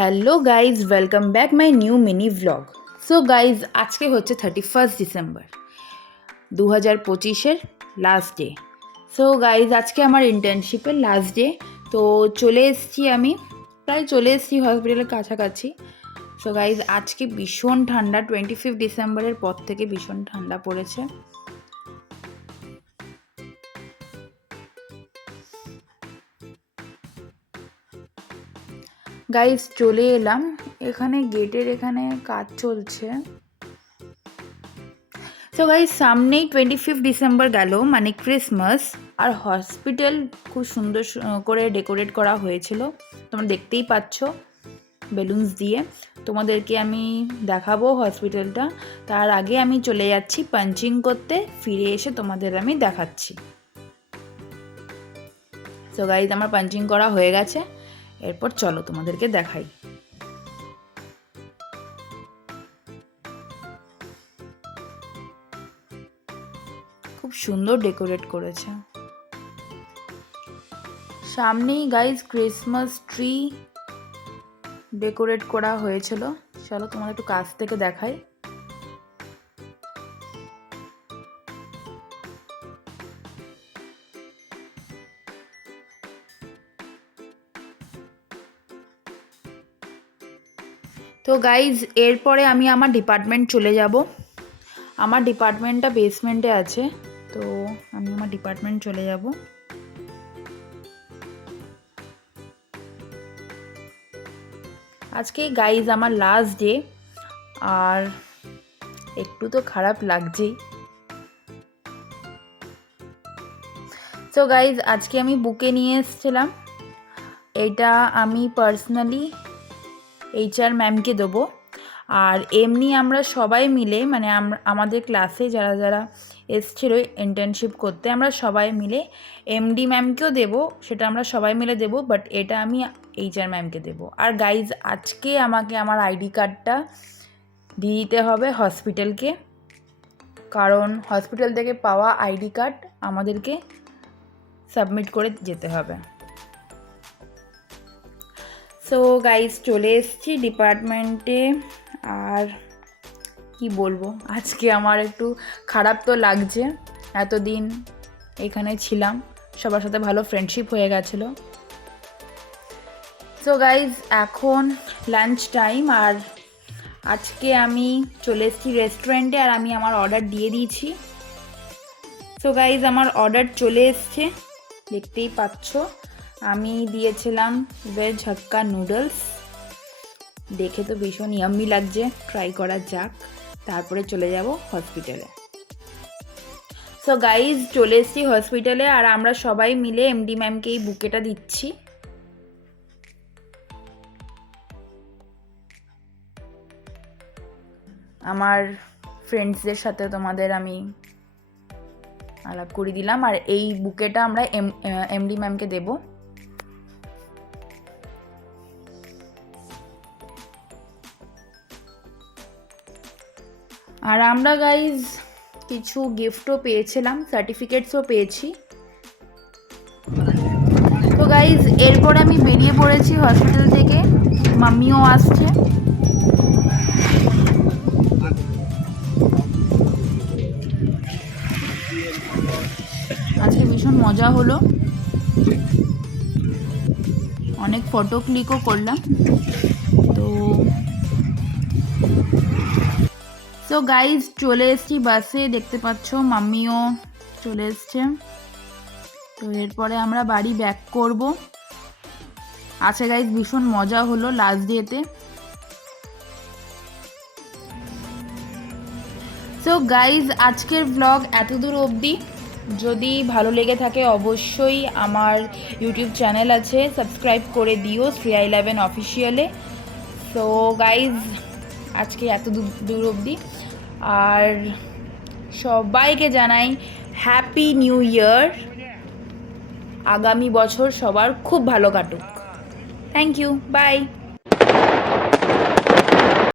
Hello guys, welcome back my new mini vlog. So guys, আজকে হচ্ছে 31 December 2025 last day. So guys, আজকে আমার ইন্টার্নশিপের last day. তো চলে এসেছি, আমি প্রায় চলে এসেছি হসপিটালের কাছাকাছি। সো গাইজ, আজকে ভীষণ ঠান্ডা, 25 ডিসেম্বরের পর থেকে ভীষণ ঠান্ডা পড়েছে। গাইজ চলে এলাম, এখানে গেটের এখানে কাজ চলছে। সো গাইজ, সামনেই 25 ডিসেম্বর গেল, মানে ক্রিসমাস। আর হসপিটাল খুব সুন্দর করে ডেকোরেট করা হয়েছিল, তোমরা দেখতেই পাচ্ছ বেলুনস দিয়ে। তোমাদেরকে আমি দেখাবো হসপিটালটা। তার আগে আমি চলে যাচ্ছি পাঞ্চিং করতে, ফিরে এসে তোমাদের আমি দেখাচ্ছি। সো গাইজ, আমার পাঞ্চিং করা হয়ে গেছে, এরপর চলো তোমাদেরকে দেখাই। খুব সুন্দর ডেকোরেট করেছে। সামনেই গাইজ ক্রিসমাস ট্রি ডেকোরেট করা হয়েছিল। চলো তোমাদের একটু কাছ থেকে দেখাই। তো গাইজ, এরপরে আমি আমার ডিপার্টমেন্ট চলে যাব। আমার ডিপার্টমেন্টটা বেসমেন্টে আছে, তো আমি আমার ডিপার্টমেন্ট চলে যাব। আজকে গাইজ আমার লাস্ট ডে, আর একটু তো খারাপ লাগছেই। তো গাইজ, আজকে আমি বুকে নিয়ে এসেছিলাম, এটা আমি পার্সোনালি HR ম্যামকে দেবো। আর এমনি আমরা সবাই মিলে, মানে আমাদের ক্লাসে যারা যারা এসেছিলো ইন্টার্নশিপ করতে, আমরা সবাই মিলে MD ম্যামকেও দেবো, সেটা আমরা সবাই মিলে দেবো, বাট এটা আমি HR ম্যামকে দেবো। আর গাইজ, আজকে আমাকে আমার ID কার্ডটা দিয়ে দিতে হবে হসপিটালকে, কারণ হসপিটাল থেকে পাওয়া ID কার্ড আমাদেরকে সাবমিট করে যেতে হবে। সো গাইজ, চলে এসেছি ডিপার্টমেন্টে। আর কি বলবো, আজকে আমার একটু খারাপ তো লাগছে, এতদিন এখানে ছিলাম, সবার সাথে ভালো ফ্রেন্ডশিপ হয়ে গেছিলো। সো গাইজ, এখন লাঞ্চ টাইম, আর আজকে আমি চলে এসেছি রেস্টুরেন্টে, আর আমি আমার অর্ডার দিয়ে দিয়েছি। সো গাইজ, আমার অর্ডার চলে এসছে, দেখতেই পাচ্ছ। আমি দিয়েছিলাম ভেজ হাক্কা নুডলস, দেখে তো ভীষণ ইয়াম্মি লাগছে, ট্রাই করা যাক, তারপরে চলে যাব হসপিটালে। সো গাইজ, চলে এসেছি হসপিটালে, আর আমরা সবাই মিলে MD ম্যামকে এই বুকেটা দিচ্ছি। আমার ফ্রেন্ডসদের সাথে তোমাদের আমি আলাপ করে দিলাম, আর এই বুকেটা আমরা MD ম্যামকে দেবো। আর আমরা গাইজ কিছু গিফটও পেয়েছিলাম, সার্টিফিকেটসও পেয়েছি। তো গাইজ, এরপর আমি বেরিয়ে পড়েছি হসপিটাল থেকে, মাম্মিও আসছে। আজকে ভীষণ মজা হলো, অনেক ফটো ক্লিকও করলাম। তো গাইজ, চলে এসেছি বাসে, দেখতে পাচ্ছ মাম্মিও চলে এসছে। তো এরপরে আমরা বাড়ি ব্যাক করব। আচ্ছা গাইজ, ভীষণ মজা হলো লাস্ট ডেতে। সো গাইজ, আজকের ব্লগ এতদূর অবধি। যদি ভালো লেগে থাকে অবশ্যই আমার ইউটিউব চ্যানেল আছে, সাবস্ক্রাইব করে দিও Shriya11 অফিসিয়ালে। সো গাইজ, আজকে এত দূর অবধি, আর সবাইকে জানাই হ্যাপি নিউ ইয়ার। আগামী বছর সবার খুব ভালো কাটুক। Thank you, by.